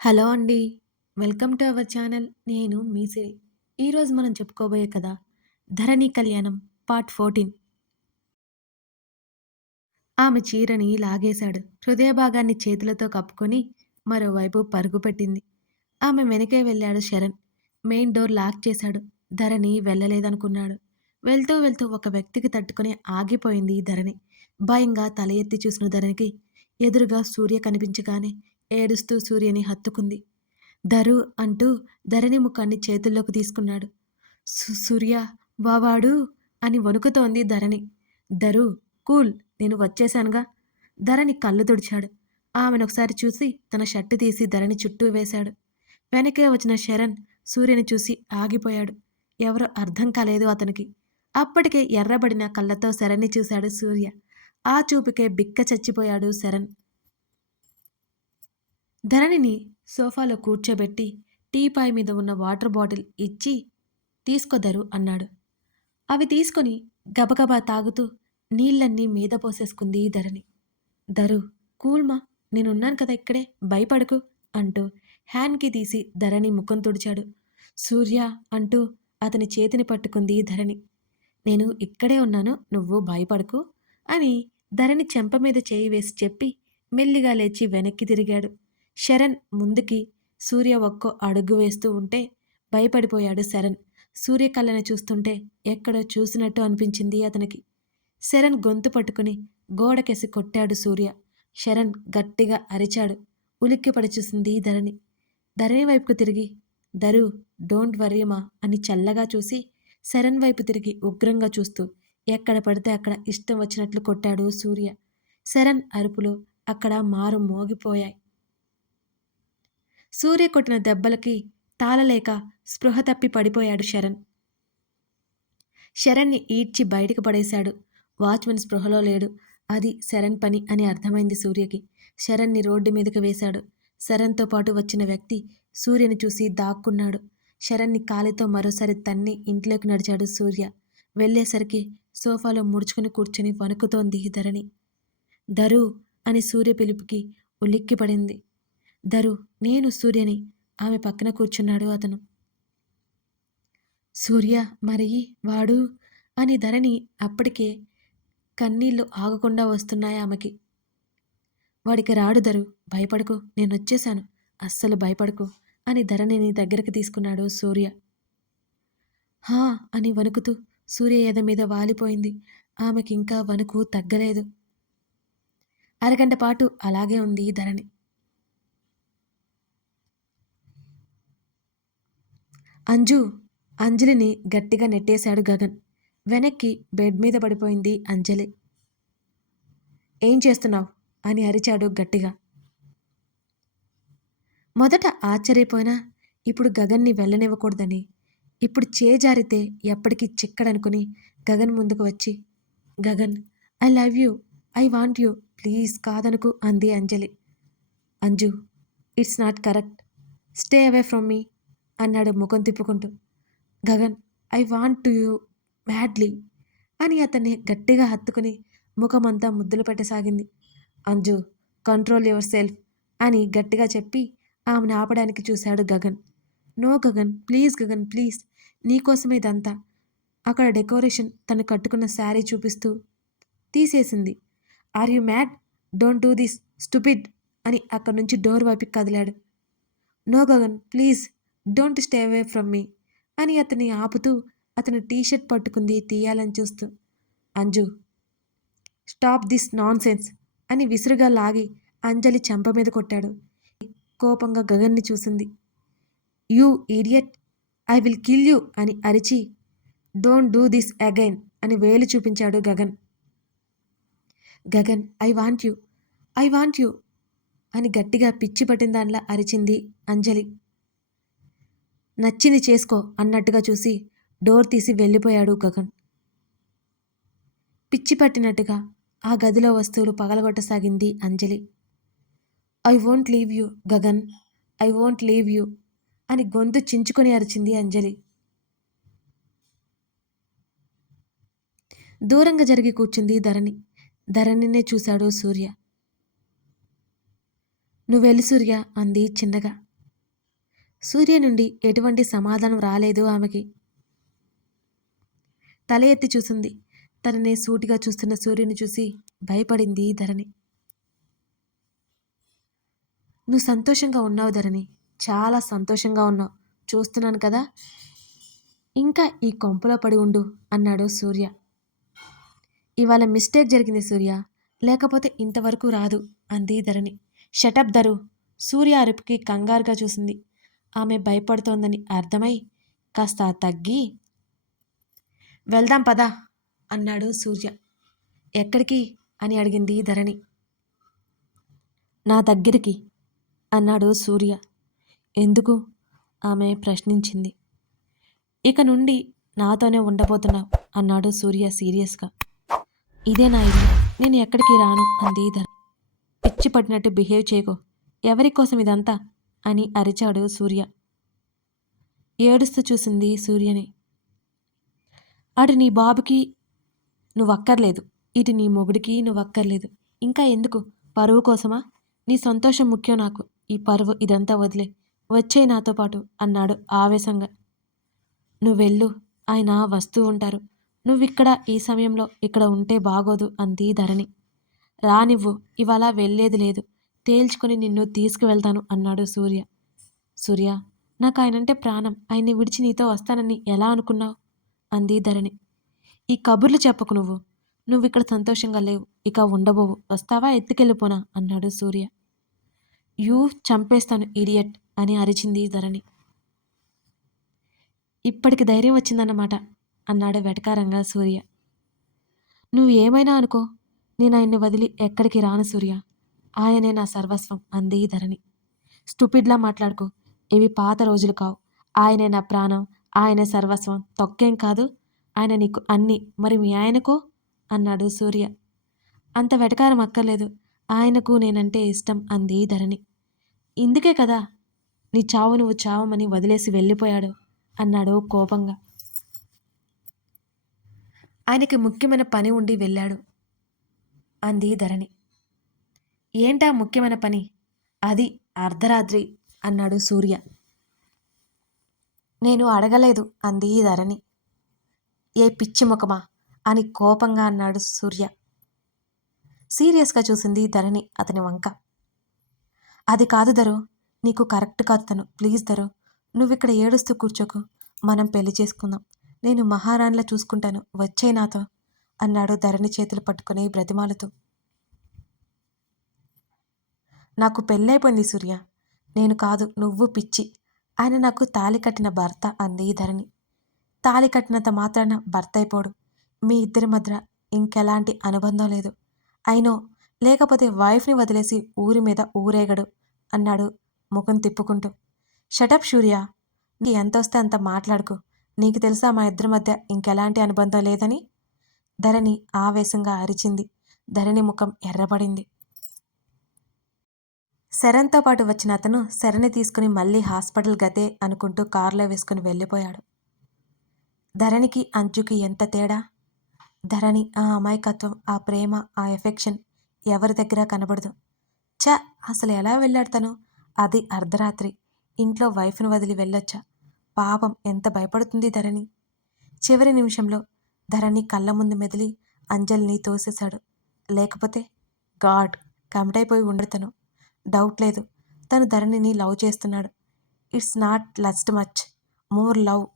Hello అండి. Welcome to our channel. నేను మీ సిరి. ఈరోజు మనం చెప్పుకోబోయే కదా 'ధరణి కళ్యాణం' పార్ట్ 14. ఆమె చీరని లాగేశాడు. హృదయ భాగాన్ని చేతులతో కప్పుకొని మరోవైపు పరుగు పెట్టింది. ఆమె వెనకే వెళ్ళాడు శరణ్. మెయిన్ డోర్ లాక్ చేశాడు. ధరణి వెళ్ళలేదనుకున్నాడు. వెళ్తూ వెళ్తూ ఒక వ్యక్తికి తట్టుకుని ఆగిపోయింది ధరణి. భయంగా తల ఎత్తి చూసిన ధరణికి ఎదురుగా సూర్య కనిపించగానే ఏడుస్తూ సూర్యని హత్తుకుంది. ధరు అంటూ ధరణి ముఖాన్ని చేతుల్లోకి తీసుకున్నాడు. సు సూర్య వావాడు అని వణుకుతోంది ధరణి. ధరు కూల్ నేను వచ్చేశానుగా. ధరణి కళ్ళు తుడిచాడు. ఆమెను ఒకసారి చూసి తన షర్టు తీసి ధరణి చుట్టూ వేశాడు. వెనకే వచ్చిన శరణ్ సూర్యని చూసి ఆగిపోయాడు. ఎవరో అర్థం కాలేదు అతనికి. అప్పటికే ఎర్రబడిన కళ్ళతో శరణ్ని చూశాడు సూర్య. ఆ చూపుకే బిక్క చచ్చిపోయాడు శరణ్. ధరణిని సోఫాలో కూర్చోబెట్టి టీపాయ్ మీద ఉన్న వాటర్ బాటిల్ ఇచ్చి తీసుకోదరు అన్నాడు. అవి తీసుకొని గబగబా తాగుతూ నీళ్ళన్నీ మీద పోసేసుకుంది ధరణి. ధరు కూల్మా నేనున్నాను కదా ఇక్కడే భయపడకు అంటూ హ్యాండ్కి తీసి ధరణి ముఖం తుడిచాడు. సూర్య అంటూ అతని చేతిని పట్టుకుంది ధరణి. నేను ఇక్కడే ఉన్నాను నువ్వు భయపడకు అని ధరణి చెంప మీద చేయి వేసి చెప్పి మెల్లిగా లేచి వెనక్కి తిరిగాడు. శరణ్ ముందుకి సూర్య ఒక్కో అడుగు వేస్తూ ఉంటే భయపడిపోయాడు శరణ్. సూర్య కళ్ళని చూస్తుంటే ఎక్కడో చూసినట్టు అనిపించింది అతనికి. శరణ్ గొంతు పట్టుకుని గోడకేసి కొట్టాడు సూర్య. శరణ్ గట్టిగా అరిచాడు. ఉలిక్కిపడి చూసింది ధరణి. ధరణి వైపుకు తిరిగి ధరు డోంట్ వర్రీమా అని చల్లగా చూసి శరణ్ వైపు తిరిగి ఉగ్రంగా చూస్తూ ఎక్కడ పడితే అక్కడ ఇష్టం వచ్చినట్లు కొట్టాడు సూర్య. శరణ్ అరుపులు అక్కడ మారు మోగిపోయాయి. సూర్య కొట్టిన దెబ్బలకి తాళలేక స్పృహ తప్పి పడిపోయాడు శరణ్. శరణ్ని ఈడ్చి బయటకు పడేశాడు. వాచ్మెన్ స్పృహలో లేడు. అది శరణ్ పని అని అర్థమైంది సూర్యకి. శరణ్ని రోడ్డు మీదకు వేశాడు. శరణ్తో పాటు వచ్చిన వ్యక్తి సూర్యని చూసి దాక్కున్నాడు. శరణ్ని కాలితో మరోసారి తన్ని ఇంట్లోకి నడిచాడు సూర్య. వెళ్ళేసరికి సోఫాలో ముడుచుకుని కూర్చుని వణుకుతోంది ధరణి. ధరు అని సూర్య పిలుపుకి ఉలిక్కిపడింది. ధరు నేను సూర్యని ఆమె పక్కన కూర్చున్నాడు అతను. సూర్య మరి వాడు అని ధరణి అప్పటికే కన్నీళ్ళు ఆగకుండా వస్తున్నాయి ఆమెకి. వాడికి రాడు ధరు భయపడకు నేను వచ్చేశాను అస్సలు భయపడకు అని ధరణిని దగ్గరకు తీసుకున్నాడు సూర్య. హా అని వణుకుతూ సూర్య ఎద మీద వాలిపోయింది. ఆమెకింకా వణుకు తగ్గలేదు. అరగంట పాటు అలాగే ఉంది ధరణి. అంజు అంజలిని గట్టిగా నెట్టేశాడు గగన్. వెనక్కి బెడ్ మీద పడిపోయింది అంజలి. ఏం చేస్తున్నావు అని అరిచాడు గట్టిగా. మొదట ఆశ్చర్యపోయినా ఇప్పుడు గగన్ని వెళ్ళనివ్వకూడదని, ఇప్పుడు చేజారితే ఎప్పటికీ చిక్కడనుకుని గగన్ ముందుకు వచ్చి Gagan I love you I want you please కాదనుకు అంది Anjali. Anju it's not correct stay away from me అన్నాడు ముఖం తిప్పుకుంటూ. Gagan I want to you badly అని అతన్ని గట్టిగా హత్తుకుని ముఖమంతా ముద్దులు పెట్టసాగింది. అంజు కంట్రోల్ యువర్ సెల్ఫ్ అని గట్టిగా చెప్పి ఆమెను ఆపడానికి చూశాడు Gagan. No Gagan please Gagan please నీకోసమే ఇదంతా. అక్కడ డెకరేషన్ తను కట్టుకున్న శారీ చూపిస్తూ తీసేసింది. Are you mad don't do this stupid అని అక్కడి నుంచి డోర్ వైపుకి కదిలాడు. No Gagan please don't stay away from me అని అతన్ని ఆపుతూ అతని టీషర్ట్ పట్టుకుంది తీయాలని చూస్తూ. Anju stop this nonsense అని విసురుగా లాగి అంజలి చెంప మీద కొట్టాడు. కోపంగా గగన్ని చూసింది. You idiot I will kill you అని అరిచి డోంట్ డూ దిస్ అగైన్ అని వేలు చూపించాడు Gagan. Gagan I want you I want you అని గట్టిగా పిచ్చి పట్టిన దానిలా అరిచింది అంజలి. నచ్చింది చేసుకో అన్నట్టుగా చూసి డోర్ తీసి వెళ్ళిపోయాడు గగన్. పిచ్చి పట్టినట్టుగా ఆ గదిలో వస్తువులు పగలగొట్టసాగింది Anjali. I won't leave you Gagan I won't leave you అని గొంతు చించుకొని అరిచింది అంజలి. దూరంగా జరిగి కూర్చుంది ధరణి. ధరణినే చూశాడు సూర్య. నువ్వెళ్ళు సూర్య అంది చిన్నగా. సూర్య నుండి ఎటువంటి సమాధానం రాలేదు ఆమెకి. తల ఎత్తి చూసింది. తననే సూటిగా చూస్తున్న సూర్యుని చూసి భయపడింది ధరణి. నువ్వు సంతోషంగా ఉన్నావు ధరణి. చాలా సంతోషంగా ఉన్నావు. చూస్తున్నాను కదా. ఇంకా ఈ కొంపలో పడి ఉండు అన్నాడు సూర్య. ఇవాళ మిస్టేక్ జరిగింది సూర్య. లేకపోతే ఇంతవరకు రాదు అంది ధరణి. షటప్ ధరు. సూర్య అరుపుకి కంగారుగా చూసింది. ఆమె భయపడుతోందని అర్థమై కాస్త తగ్గి వెళ్దాం పదా అన్నాడు సూర్య. ఎక్కడికి? అని అడిగింది ధరణి. నా దగ్గరికి అన్నాడు సూర్య. ఎందుకు? ఆమె ప్రశ్నించింది. ఇక నుండి నాతోనే ఉండబోతున్నావు అన్నాడు సూర్య సీరియస్గా. ఇదే నా ఇల్లు. నేను ఎక్కడికి రాను అంది ధర పిచ్చి పడినట్టు బిహేవ్ చేయకు. ఎవరి కోసం ఇదంతా? అని అరిచాడు సూర్య. ఏడుస్తూ చూసింది సూర్యని. అటు నీ బాబుకి నువ్వక్కర్లేదు. ఇటు నీ మొగుడికి నువ్వక్కర్లేదు. ఇంకా ఎందుకు? పరువు కోసమా? నీ సంతోషం ముఖ్యం నాకు. ఈ పరువు ఇదంతా వదిలే. వచ్చే నాతో పాటు అన్నాడు ఆవేశంగా. నువ్వెళ్ళు. ఆయన వస్తూ ఉంటారు. నువ్విక్కడ ఈ సమయంలో ఇక్కడ ఉంటే బాగోదు అంది ధరణి. రానివ్వు. ఇవాళ వెళ్ళేది లేదు. తేల్చుకొని నిన్ను తీసుకువెళ్తాను అన్నాడు సూర్య. సూర్య నాకు ఆయనంటే ప్రాణం. ఆయన్ని విడిచి నీతో వస్తానని ఎలా అనుకున్నావు? అంది ధరణి. ఈ కబుర్లు చెప్పకు నువ్వు. నువ్వు ఇక్కడ సంతోషంగా లేవు. ఇక ఉండబోవు. వస్తావా? ఎత్తుకెళ్ళిపోనా? అన్నాడు సూర్య. యూ చంపేస్తాను ఇడియట్! అని అరిచింది ధరణి. ఇప్పటికి ధైర్యం వచ్చిందన్నమాట! అన్నాడు వెటకారంగా సూర్య. నువ్వు ఏమైనా అనుకో. నేను ఆయన్ని వదిలి ఎక్కడికి రాను సూర్య. ఆయనే నా సర్వస్వం అంది ధరణి. స్టూపిడ్లా మాట్లాడుకో ఇవి పాత రోజులు కావు. ఆయనే నా ప్రాణం ఆయనే సర్వస్వం. తొక్కేం కాదు. ఆయన నీకు అన్ని. మరి మీ ఆయనకో? అన్నాడు సూర్య. అంత వెటకారం అక్కర్లేదు. ఆయనకు నేనంటే ఇష్టం అంది ధరణి. ఇందుకే కదా నీ చావు నువ్వు చావమని వదిలేసి వెళ్ళిపోయాడు అన్నాడు కోపంగా. ఆయనకి ముఖ్యమైన పని ఉండి వెళ్ళాడు అంది ధరణి. ఏంటా ముఖ్యమైన పని? అది అర్ధరాత్రి అన్నాడు సూర్య. నేను అడగలేదు అంది ధరణి. ఏ పిచ్చి ముఖమా? అని కోపంగా అన్నాడు సూర్య. సీరియస్గా చూసింది ధరణి అతని వంక. అది కాదు ధరు నీకు కరెక్ట్ కాదు తను. ప్లీజ్ ధరు నువ్వు ఇక్కడ ఏడుస్తూ కూర్చోకు. మనం పెళ్ళి చేసుకుందాం. నేను మహారాణిలా చూసుకుంటాను. వచ్చే నాతో అన్నాడు ధరణి చేతులు పట్టుకుని బ్రతిమాలతో. నాకు పెళ్ళైపోయింది సూర్య. నేను కాదు నువ్వు పిచ్చి. ఆయన నాకు తాలి కట్టిన భర్త అంది ధరణి. తాలి కట్టినంత మాత్రాన భర్త అయిపోడు. మీ ఇద్దరి మధ్య ఇంకెలాంటి అనుబంధం లేదు. అయినో లేకపోతే వైఫ్ని వదిలేసి ఊరి మీద ఊరేగడు అన్నాడు ముఖం తిప్పుకుంటూ. Shut up Surya. నీ ఎంత వస్తే అంత మాట్లాడుకు. నీకు తెలుసా మా ఇద్దరి మధ్య ఇంకెలాంటి అనుబంధం లేదని? ధరణి ఆవేశంగా అరిచింది. ధరణి ముఖం ఎర్రబడింది. శరణ్తో పాటు వచ్చిన అతను శరణి తీసుకుని మళ్ళీ హాస్పిటల్ గతే అనుకుంటూ కారులో వేసుకుని వెళ్ళిపోయాడు. ధరణికి అంజుకి ఎంత తేడా? ధరణి ఆ అమాయకత్వం ఆ ప్రేమ ఆ ఎఫెక్షన్ ఎవరి దగ్గర కనబడదు. చ అసలు ఎలా వెళ్ళాడు తను? అది అర్ధరాత్రి. ఇంట్లో వైఫ్ను వదిలి వెళ్ళొచ్చా? పాపం ఎంత భయపడుతుంది ధరణి? చివరి నిమిషంలో ధరణి కళ్ళ ముందు మెదిలి అంజలిని తోసేశాడు. లేకపోతే గాడ్ కమిటైపోయి ఉండతను డౌట్ లేదు. తను ధరణిని లవ్ చేస్తున్నాడు. It's not lust much. More love.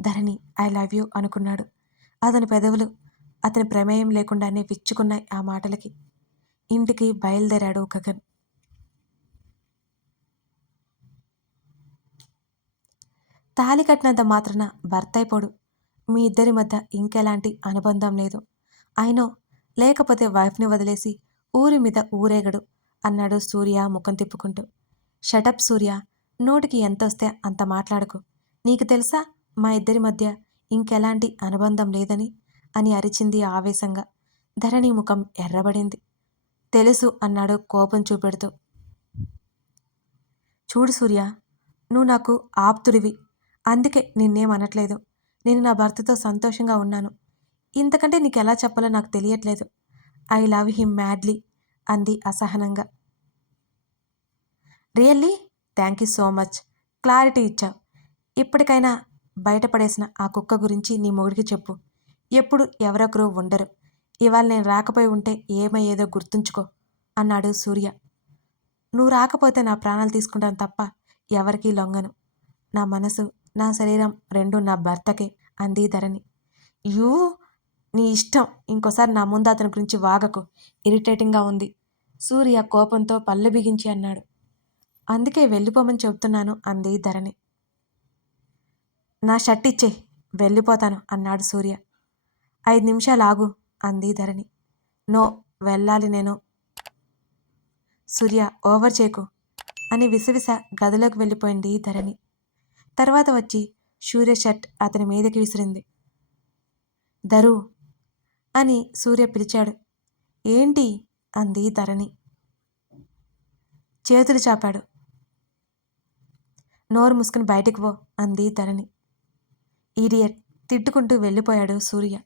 Dharani I love you అనుకున్నాడు. అతని పెదవులు అతని ప్రమేయం లేకుండానే విచ్చుకున్నాయి ఆ మాటలకి. ఇంటికి బయలుదేరాడు గగన్. తాలి కట్టినంత మాత్రాన భర్త అయిపోడు మీ ఇద్దరి మధ్య ఇంకెలాంటి అనుబంధం లేదు. అయినో లేకపోతే వైఫ్ని వదిలేసి ఊరి మీద ఊరేగడు. అన్నాడు సూర్య ముఖం తిప్పుకుంటూ. Shut up Surya. నోటికి ఎంత వస్తే అంత మాట్లాడకు. నీకు తెలుసా మా ఇద్దరి మధ్య ఇంకెలాంటి అనుబంధం లేదని? అని అరిచింది ఆవేశంగా. ధరణి ముఖం ఎర్రబడింది. తెలుసు అన్నాడు కోపం చూపెడుతూ. చూడు సూర్య నువ్వు నాకు ఆప్తుడివి. అందుకే నిన్నేం అనట్లేదు నేను నా భర్తతో సంతోషంగా ఉన్నాను. ఇంతకంటే నీకెలా చెప్పాలో నాకు తెలియట్లేదు. ఐ లవ్ హిమ్ మ్యాడ్లీ అంది అసహనంగా. Really thank you so much. Clarity ఇచ్చావు ఇప్పటికైనా బయటపడేసిన ఆ కుక్క గురించి నీ మొగుడికి చెప్పు. ఎప్పుడు ఎవరొకరు ఉండరు. ఇవాళ నేను రాకపోయి ఉంటే ఏమయ్యేదో గుర్తుంచుకో అన్నాడు సూర్య. నువ్వు రాకపోతే నా ప్రాణాలు తీసుకుంటాను తప్ప ఎవరికీ లొంగను. నా మనసు నా శరీరం రెండు నా భర్తకే అంది ధరణి. యూ! నీ ఇష్టం. ఇంకోసారి నా ముందు అతని గురించి వాగకు. ఇరిటేటింగ్గా ఉంది. సూర్య కోపంతో పళ్ళు బిగించి అన్నాడు. అందుకే వెళ్ళిపోమని చెబుతున్నాను అంది ధరణి. నా షర్ట్ ఇచ్చే వెళ్ళిపోతాను అన్నాడు సూర్య. ఐదు నిమిషాలు ఆగు అంది ధరణి. నో వెళ్ళాలి నేను. సూర్య ఓవర్ చేకు అని విసవిస గదిలోకి వెళ్ళిపోయింది ధరణి. తర్వాత వచ్చి సూర్య షర్ట్ అతని మీదకి విసిరింది. ధరు అని సూర్య పిలిచాడు. ఏంటి? అంది ధరణి. చేతులు చాపాడు. నోరు మూసుకుని బయటికి పో అంది ధరణి. ఈడియట్ తిట్టుకుంటూ వెళ్ళిపోయాడు సూర్య.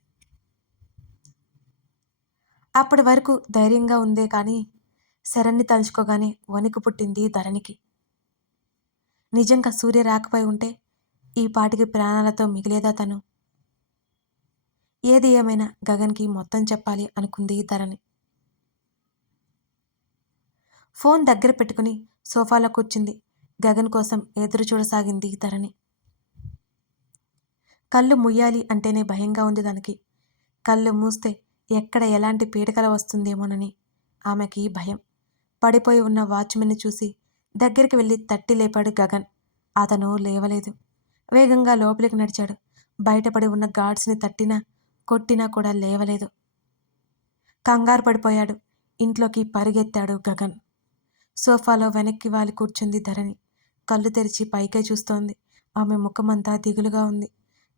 అప్పటి వరకు ధైర్యంగా ఉందే కానీ శరణ్ని తలుచుకోగానే వణికి పుట్టింది ధరణికి. నిజంగా సూర్య రాకపోయి ఉంటే ఈ పాటికి ప్రాణాలతో మిగిలేదా తను? ఏది ఏమైనా గగన్కి మొత్తం చెప్పాలి అనుకుంది ధరణి. ఫోన్ దగ్గర పెట్టుకుని సోఫాలో కూర్చుంది. గగన్ కోసం ఎదురు చూడసాగింది ధరణి. కళ్ళు ముయ్యాలి అంటేనే భయంగా ఉంది దానికి. కళ్ళు మూస్తే ఎక్కడ ఎలాంటి పీడకల వస్తుందేమోనని ఆమెకి భయం. పడిపోయి ఉన్న వాచ్మెన్ని చూసి దగ్గరికి వెళ్ళి తట్టి లేపాడు గగన్. అతను లేవలేదు. వేగంగా లోపలికి నడిచాడు. బయటపడి ఉన్న గార్డ్స్ని తట్టినా కొట్టినా కూడా లేవలేదు. కంగారు పడిపోయాడు. ఇంట్లోకి పరిగెత్తాడు గగన్. సోఫాలో వెనక్కి వాలి కూర్చుంది ధరణి. కళ్ళు తెరిచి పైకే చూస్తోంది. ఆమె ముఖమంతా దిగులుగా ఉంది.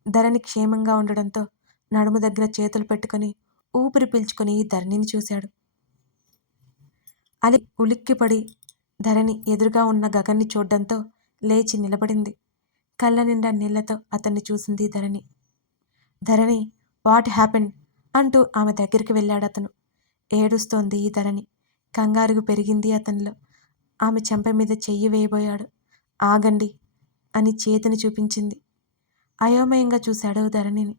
ధరణి క్షేమంగా ఉండడంతో నడుము దగ్గర చేతులు పెట్టుకుని ఊపిరి పీల్చుకుని ధరణిని చూశాడు. అలి ఉలిక్కిపడి ధరణి ఎదురుగా ఉన్న గగన్ని చూడ్డంతో లేచి నిలబడింది. కళ్ళ నిండా నీళ్ళతో అతన్ని చూసింది ధరణి. ధరణి వాట్ హ్యాపెన్ అంటూ ఆమె దగ్గరికి వెళ్ళాడు అతను ఏడుస్తోంది ఈ ధరణి. కంగారుగు పెరిగింది అతనిలో. ఆమె చెంప మీద చెయ్యి వేయబోయాడు. ఆగండి అని చేతిని చూపించింది. అయోమయంగా చూశాడు ధరణిని.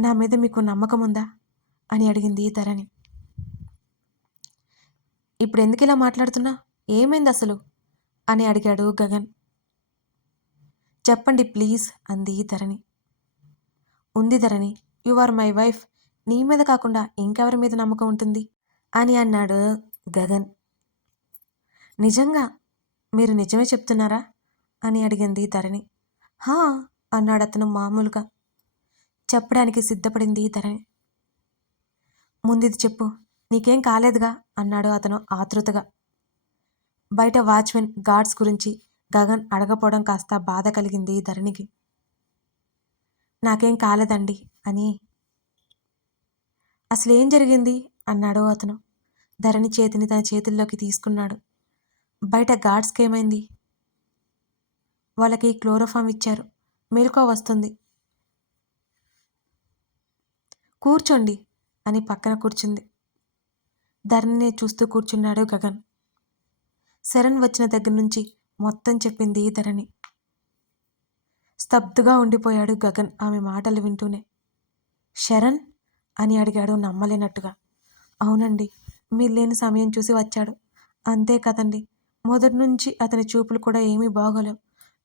నా మీద మీకు నమ్మకం ఉందా? అని అడిగింది ధరణి. ఇప్పుడు ఎందుకు ఇలా మాట్లాడుతున్నా? ఏమైంది అసలు? అని అడిగాడు గగన్. చెప్పండి ప్లీజ్ అంది ధరణి. ఉంది Dharani you are my wife నీ మీద కాకుండా ఇంకెవరి మీద నమ్మకం ఉంటుంది? అని అన్నాడు గగన్. నిజంగా మీరు నిజమే చెప్తున్నారా? అని అడిగింది ధరణి. హా అన్నాడు అతను మామూలుగా. చెప్పడానికి సిద్ధపడింది ధరణి. ముందిది చెప్పు నీకేం కాలేదుగా? అన్నాడు అతను ఆతృతగా. బయట వాచ్మెన్ గార్డ్స్ గురించి గగన్ అడగపోవడం కాస్త బాధ కలిగింది ధరణికి. నాకేం కాలేదండి అని. అసలు ఏం జరిగింది? అన్నాడు అతను. ధరణి చేతిని తన చేతుల్లోకి తీసుకున్నాడు. బయట గార్డ్స్కి ఏమైంది వాళ్ళకి క్లోరోఫామ్ ఇచ్చారు. మెలకువ వస్తుంది. కూర్చోండి అని పక్కన కూర్చుంది. ధరణిని చూస్తూ కూర్చున్నాడు గగన్. శరణ్ వచ్చిన దగ్గర నుంచి మొత్తం చెప్పింది ధరణి. స్తబ్దుగా ఉండిపోయాడు గగన్ ఆమె మాటలు వింటూనే. శరణ్? అని అడిగాడు నమ్మలేనట్టుగా. అవునండి మీరు లేని సమయం చూసి వచ్చాడు. అంతే కదండి మొదటి నుంచి అతని చూపులు కూడా ఏమీ బాగోలేవు.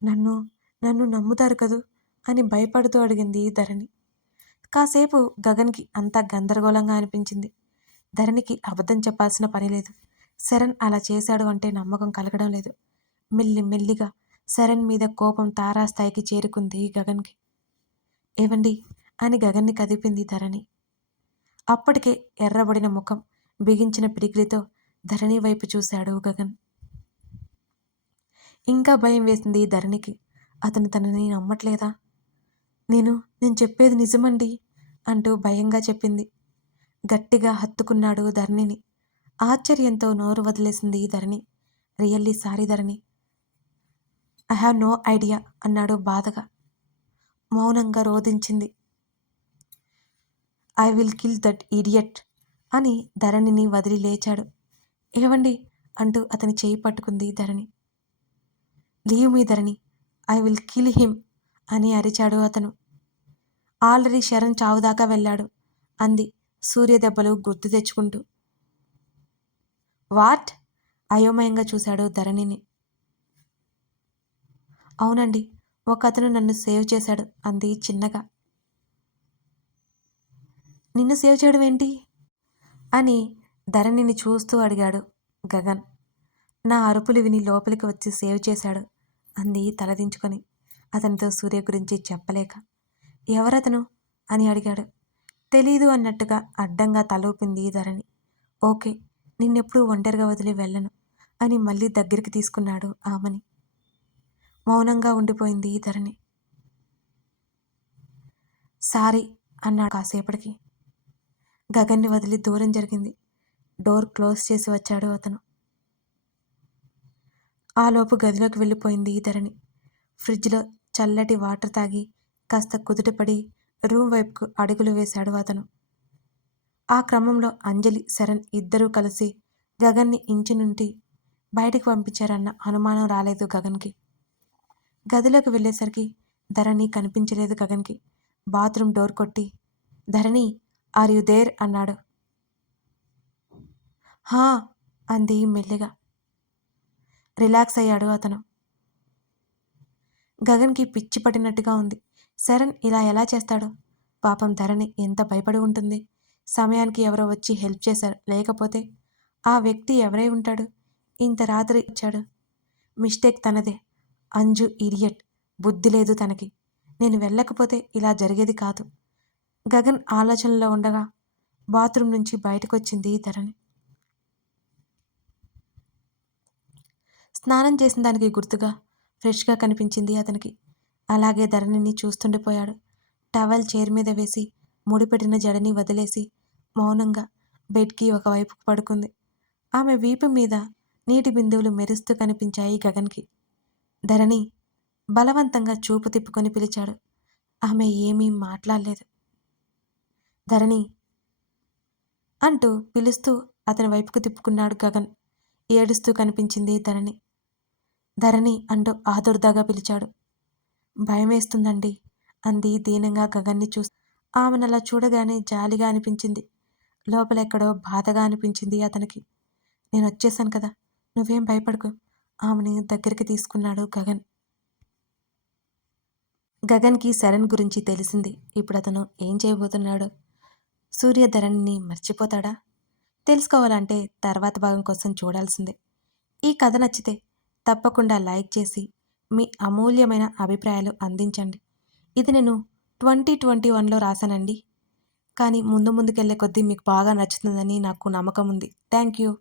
నన్ను నన్ను నమ్ముతారు కదూ? అని భయపడుతూ అడిగింది ధరణి. కాసేపు గగన్కి అంతా గందరగోళంగా అనిపించింది. ధరణికి అబద్ధం చెప్పాల్సిన పని లేదు. శరణ్ అలా చేశాడు అంటే నమ్మకం కలగడం లేదు. మెల్లి మెల్లిగా శరణ్ మీద కోపం తారాస్థాయికి చేరుకుంది గగన్కి. ఏవండి? అని గగన్ని కదిపింది ధరణి. అప్పటికే ఎర్రబడిన ముఖం బిగించిన పిడికిలితో ధరణి వైపు చూశాడు గగన్. ఇంకా భయం వేసింది ధరణికి. అతను తనని నమ్మట్లేదా? నేను నేను చెప్పేది నిజమండి అంటూ భయంగా చెప్పింది. గట్టిగా హత్తుకున్నాడు ధరణిని. ఆశ్చర్యంతో నోరు వదిలేసింది Dharani. Really sorry Dharani. I have no idea అన్నాడు బాధగా. మౌనంగా రోధించింది. I will kill that idiot అని ధరణిని వదిలి లేచాడు. ఏవండి? అంటూ అతని చేయి పట్టుకుంది Dharani. Leave me Dharani I will kill him అని అరిచాడు అతను. ఆల్రెడీ శరణ్ చావుదాకా వెళ్ళాడు అంది సూర్య దెబ్బలు గుర్తు తెచ్చుకుంటూ. వాట్? అయోమయంగా చూశాడు ధరణిని. అవునండి ఒక అతను నన్ను సేవ్ చేశాడు అంది చిన్నగా. నిన్ను సేవ్ చేయడం ఏంటి? అని ధరణిని చూస్తూ అడిగాడు గగన్. నా అరుపులు విని లోపలికి వచ్చి సేవ్ చేశాడు. అంది తలదించుకొని. అతనితో సూర్య గురించి చెప్పలేక ఎవరతను? అని అడిగాడు. తెలీదు అన్నట్టుగా అడ్డంగా తలూపింది ధరణి. ఓకే నిన్నెప్పుడు ఒంటరిగా వదిలి వెళ్ళను అని మళ్ళీ దగ్గరికి తీసుకున్నాడు ఆమెని. మౌనంగా ఉండిపోయింది ధరణి. సారీ అన్నాడు కాసేపటికి. గగన్ని వదిలి దూరం జరిగింది. డోర్ క్లోజ్ చేసి వచ్చాడు అతను. ఆలోపు గదిలోకి వెళ్ళిపోయింది ధరణి. ఫ్రిడ్జ్లో చల్లటి వాటర్ తాగి కాస్త కుదుటపడి రూమ్ వైపుకు అడుగులు వేశాడు అతను. ఆ క్రమంలో అంజలి శరణ్ ఇద్దరూ కలిసి గగన్ని ఇంటి నుండి బయటికి పంపించారన్న అనుమానం రాలేదు గగన్కి. గదిలోకి వెళ్ళేసరికి ధరణి కనిపించలేదు గగన్కి. బాత్రూమ్ డోర్ కొట్టి ధరణి ఆర్ యు దేర్? అన్నాడు. హా అంది మెల్లిగా. రిలాక్స్ అయ్యాడు అతను. గగన్కి పిచ్చి పట్టినట్టుగా ఉంది. శరణ్ ఇలా ఎలా చేస్తాడు? పాపం ధరణి ఎంత భయపడి ఉంటుంది. సమయానికి ఎవరో వచ్చి హెల్ప్ చేశారు. లేకపోతే ఆ వ్యక్తి ఎవరై ఉంటాడు? ఇంత రాత్రి ఇచ్చాడు మిస్టేక్ తనదే. అంజు ఇడియట్. బుద్ధి లేదు తనకి. నేను వెళ్ళకపోతే ఇలా జరిగేది కాదు. గగన్ ఆలోచనలో ఉండగా బాత్రూమ్ నుంచి బయటకొచ్చింది ధరణి. స్నానం చేసిన దానికి గుర్తుగా ఫ్రెష్గా కనిపించింది అతనికి. అలాగే ధరణిని చూస్తుండిపోయాడు టవల్ చైర్ మీద వేసి ముడిపెట్టిన జడని వదిలేసి మౌనంగా బెడ్కి ఒకవైపు పడుకుంది. ఆమె వీపు మీద నీటి బిందువులు మెరుస్తూ కనిపించాయి గగన్కి. ధరణి బలవంతంగా చూపు తిప్పుకొని పిలిచాడు. ఆమె ఏమీ మాట్లాడలేదు. ధరణి అంటూ పిలుస్తూ అతని వైపుకు తిప్పుకున్నాడు గగన్. ఏడుస్తూ కనిపించింది ధరణి. ధరణి అంటూ ఆదుర్దాగా పిలిచాడు. భయమేస్తుందండి అంది దీనంగా గగన్ని చూసి. ఆమెనలా చూడగానే జాలిగా అనిపించింది. లోపలెక్కడో బాధగా అనిపించింది అతనికి. నేను వచ్చేసాను కదా నువ్వేం భయపడకు ఆమెని దగ్గరికి తీసుకున్నాడు గగన్. గగన్కి శరణ్ గురించి తెలిసింది. ఇప్పుడు అతను ఏం చేయబోతున్నాడు? సూర్య ధరణిని మర్చిపోతాడా? తెలుసుకోవాలంటే తర్వాత భాగం కోసం చూడాల్సిందే. ఈ కథ నచ్చితే తప్పకుండా లైక్ చేసి మీ అమూల్యమైన అభిప్రాయాలు అందించండి. ఇది నేను ట్వంటీ ట్వంటీ వన్లో రాశానండి. కానీ ముందు ముందుకెళ్ళే కొద్దీ మీకు బాగా నచ్చుతుందని నాకు నమ్మకం ఉంది. Thank you.